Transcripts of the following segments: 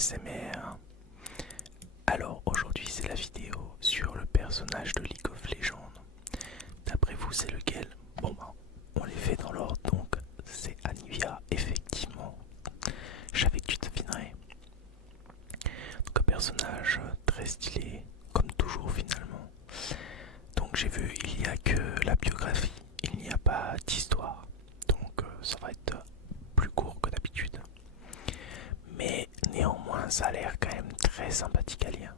ASMR. Alors aujourd'hui c'est la vidéo sur le personnage de League of Legends. D'après vous c'est lequel? On les fait dans l'ordre, donc c'est Anivia effectivement. Je savais que tu devinerais. Donc un personnage très stylé, comme toujours finalement. Donc j'ai vu il n'y a que la biographie, il n'y a pas d'histoire. Donc ça va être plus court que d'habitude. Mais néanmoins ça a l'air quand même très sympathique à lire.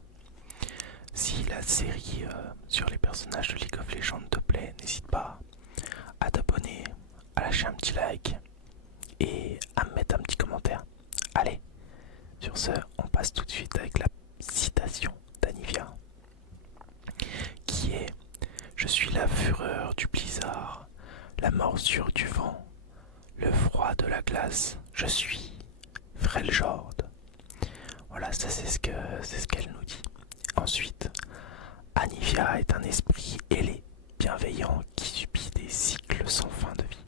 Si la série sur les personnages de League of Legends te plaît, n'hésite pas à t'abonner, à lâcher un petit like et à me mettre un petit commentaire. Allez, sur ce, on passe tout de suite avec la citation d'Anivia qui est: je suis la fureur du blizzard, la morsure du vent, le froid de la glace, je suis Freljord. Voilà, ça c'est ce qu'elle nous dit. Ensuite, Anivia est un esprit ailé, bienveillant, qui subit des cycles sans fin de vie,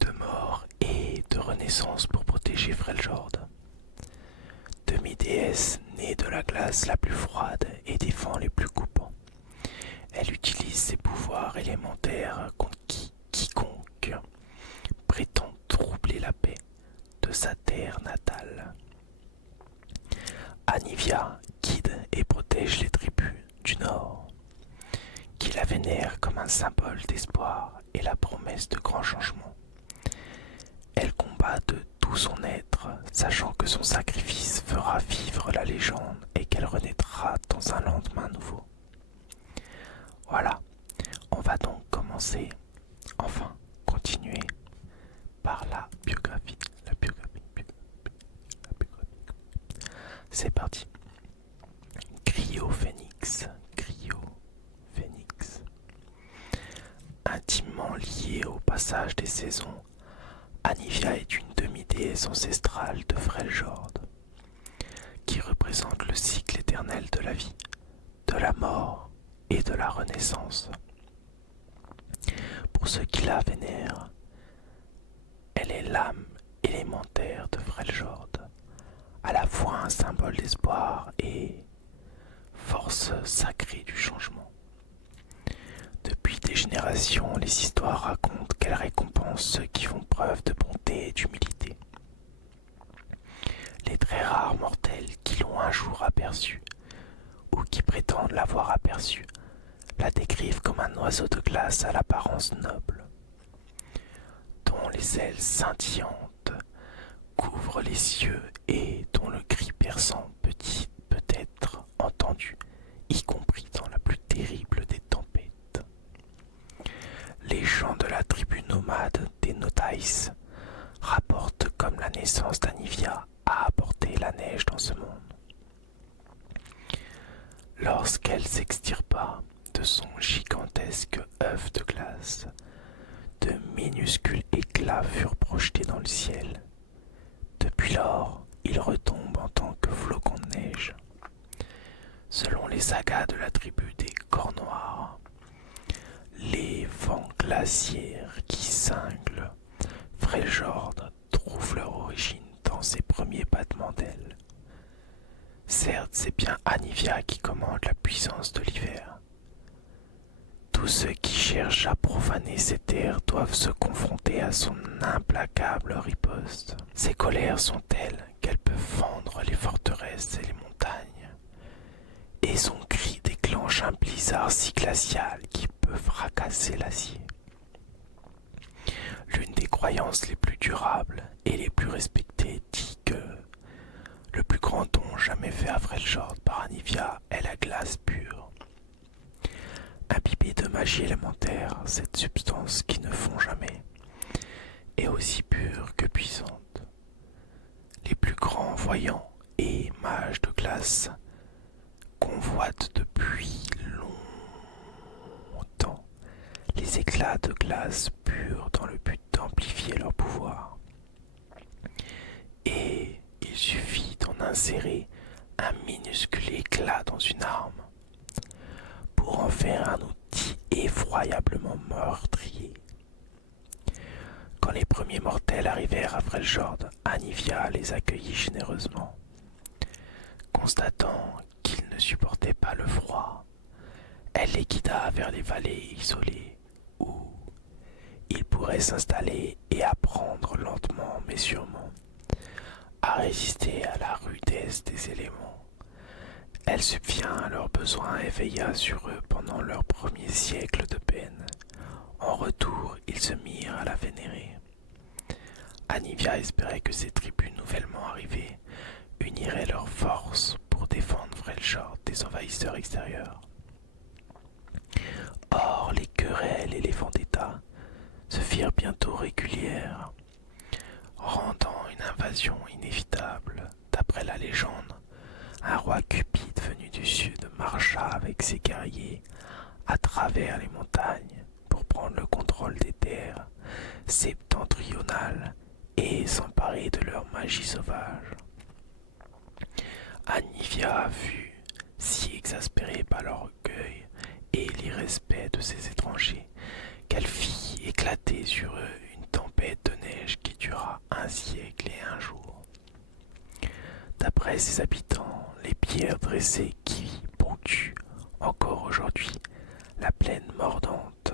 de mort et de renaissance pour protéger Freljord. Demi-déesse née de la glace la plus froide et des vents les plus coupants. Elle utilise ses pouvoirs élémentaires contre quiconque prétend troubler la paix de sa terre natale. Anivia guide et protège les tribus du Nord, qui la vénèrent comme un symbole d'espoir et la promesse de grands changements. Elle combat de tout son être, sachant que son sacrifice fera vivre la légende et qu'elle renaîtra dans un lendemain nouveau. Voilà, on va donc continuer par la biographie. C'est parti. Cryophénix. Intimement liée au passage des saisons, Anivia est une demi-déesse ancestrale de Freljord, qui représente le cycle éternel de la vie, de la mort et de la renaissance. Pour ceux qui la vénèrent, elle est l'âme élémentaire de Freljord, à la fois un symbole d'espoir et force sacrée du changement. Depuis des générations, les histoires racontent qu'elle récompense ceux qui font preuve de bonté et d'humilité. Les très rares mortels qui l'ont un jour aperçue, ou qui prétendent l'avoir aperçue, la décrivent comme un oiseau de glace à l'apparence noble, dont les ailes scintillantes couvrent les cieux et dont le cri perçant peut être entendu, y compris dans la plus terrible des tempêtes. Les gens de la tribu nomade des Notais rapportent comme la naissance d'Anivia a apporté la neige dans ce monde. Lorsqu'elle s'extirpa de son gigantesque œuf de glace, de minuscules éclats furent projetés dans le ciel. Depuis lors, il retombe en tant que flocon de neige. Selon les sagas de la tribu des Corps Noirs, les vents glaciaires qui cinglent Freljord trouvent leur origine dans ses premiers battements d'ailes. Certes, c'est bien Anivia qui commande la puissance de l'hiver. Tous ceux qui cherchent à profaner ces terres doivent se confronter à son implacable riposte. Ses colères sont telles qu'elles peuvent fendre les forteresses et les montagnes, et son cri déclenche un blizzard si glacial qui peut fracasser l'acier. L'une des croyances les plus durables et les plus respectées dit que le plus grand don jamais fait à Freljord par Anivia est la glace pure. Imbibée de magie élémentaire, cette substance qui ne fond jamais est aussi pure que puissante. Les plus grands voyants et mages de glace convoitent depuis longtemps les éclats de glace pure dans le but d'amplifier leur pouvoir. Et il suffit d'en insérer un minuscule éclat dans une arme pour en faire un outil effroyablement meurtrier. Quand les premiers mortels arrivèrent à Freljord, Anivia les accueillit généreusement. Constatant qu'ils ne supportaient pas le froid, elle les guida vers les vallées isolées où ils pourraient s'installer et apprendre lentement mais sûrement à résister à la rudesse des éléments. Elle subvint à leurs besoins et veilla sur eux pendant leurs premiers siècles de peine. En retour, ils se mirent à la vénérer. Anivia espérait que ces tribus nouvellement arrivées uniraient leurs forces pour défendre Freljord des envahisseurs extérieurs. Or, les querelles et les vendettas se firent bientôt régulières, rendant une invasion inévitable. D'après la légende, un roi cupide venu du sud marcha avec ses guerriers à travers les montagnes pour prendre le contrôle des terres septentrionales et s'emparer de leur magie sauvage. Anivia fut si exaspérée par leur orgueil et l'irrespect de ces étrangers qu'elle fit éclater sur eux une tempête de neige qui dura un siècle et un jour. D'après ses habitants, les pierres dressées qui ponctuent encore aujourd'hui la plaine mordante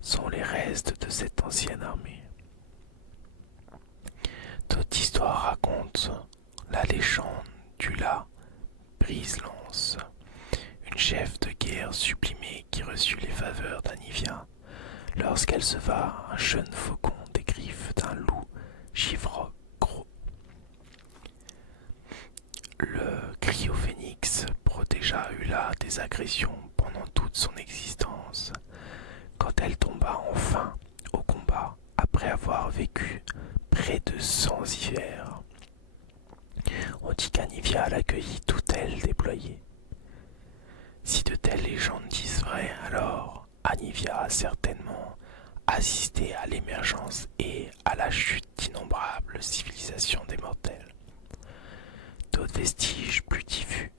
sont les restes de cette ancienne armée. Toute histoire raconte la légende du La Brise-Lance, une chef de guerre sublimée qui reçut les faveurs d'Anivia lorsqu'elle sauva un jeune faucon des griffes d'un loup givre gros. Le cryophénix protégea Hula des agressions pendant toute son existence. Quand elle tomba enfin au combat après avoir vécu près de 100 hivers, on dit qu'Anivia l'accueillit toute elle déployée. Si de telles légendes disent vrai, alors Anivia a certainement assisté à l'émergence et à la chute d'innombrables civilisations des mortels. D'autres vestiges plus diffus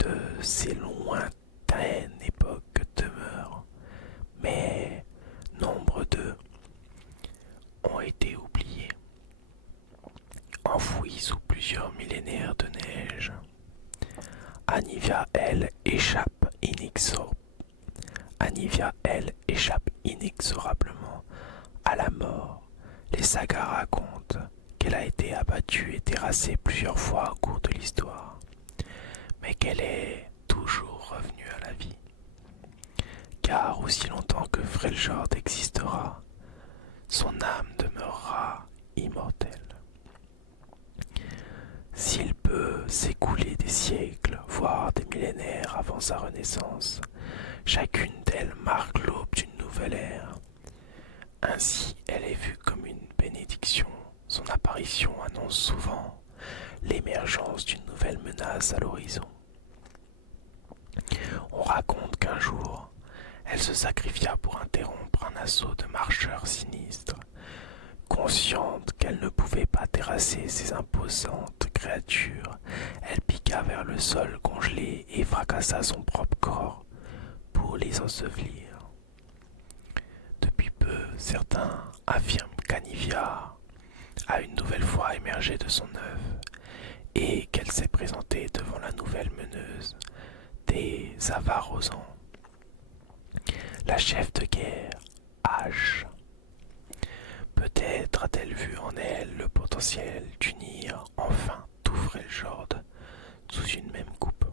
de ces lointaines époques demeurent, mais nombre d'eux ont été oubliés, enfouis sous plusieurs millénaires de neige. Anivia, elle, échappe inexorablement à la mort. Les sagas racontent qu'elle a été abattue et terrassée plusieurs fois au cours de l'histoire, mais qu'elle est toujours revenue à la vie. Car aussi longtemps que Freljord existera, son âme demeurera immortelle. S'il peut s'écouler des siècles, voire des millénaires avant sa renaissance, chacune d'elles marque l'aube d'une nouvelle ère. Ainsi, elle est vue comme une bénédiction. Son apparition annonce souvent l'émergence d'une nouvelle menace à l'horizon. On raconte qu'un jour, elle se sacrifia pour interrompre un assaut de marcheurs sinistres. Consciente qu'elle ne pouvait pas terrasser ces imposantes créatures, elle piqua vers le sol congelé et fracassa son propre corps pour les ensevelir. Depuis peu, certains affirment qu'Anivia a une nouvelle fois émergé de son œuf et qu'elle s'est présentée devant la nouvelle meneuse des Avarosans, la chef de guerre H. Peut-être a-t-elle vu en elle le potentiel d'unir enfin tout Freljord sous une même coupe.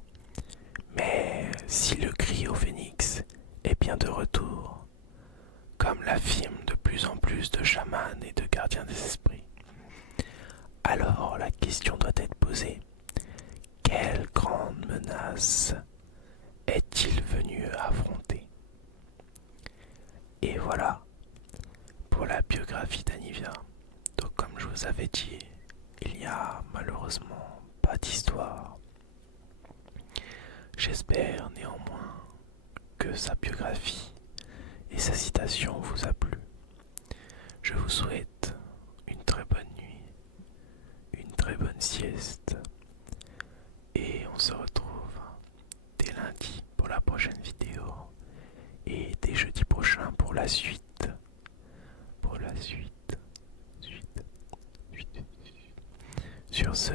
Mais si le cryophénix est bien de retour, comme l'affirment de plus en plus de chamans et de gardiens des esprits, alors la question doit être posée. Quelle grande menace est-il venu affronter? Et voilà pour la biographie d'Anivia. Donc comme je vous avais dit, il n'y a malheureusement pas d'histoire. J'espère néanmoins que sa biographie et sa citation vous a plu. Je vous souhaite une très bonne nuit, une très bonne sieste, et on se retrouve dès lundi pour la prochaine vidéo et dès jeudi prochain pour la suite. Sur ce,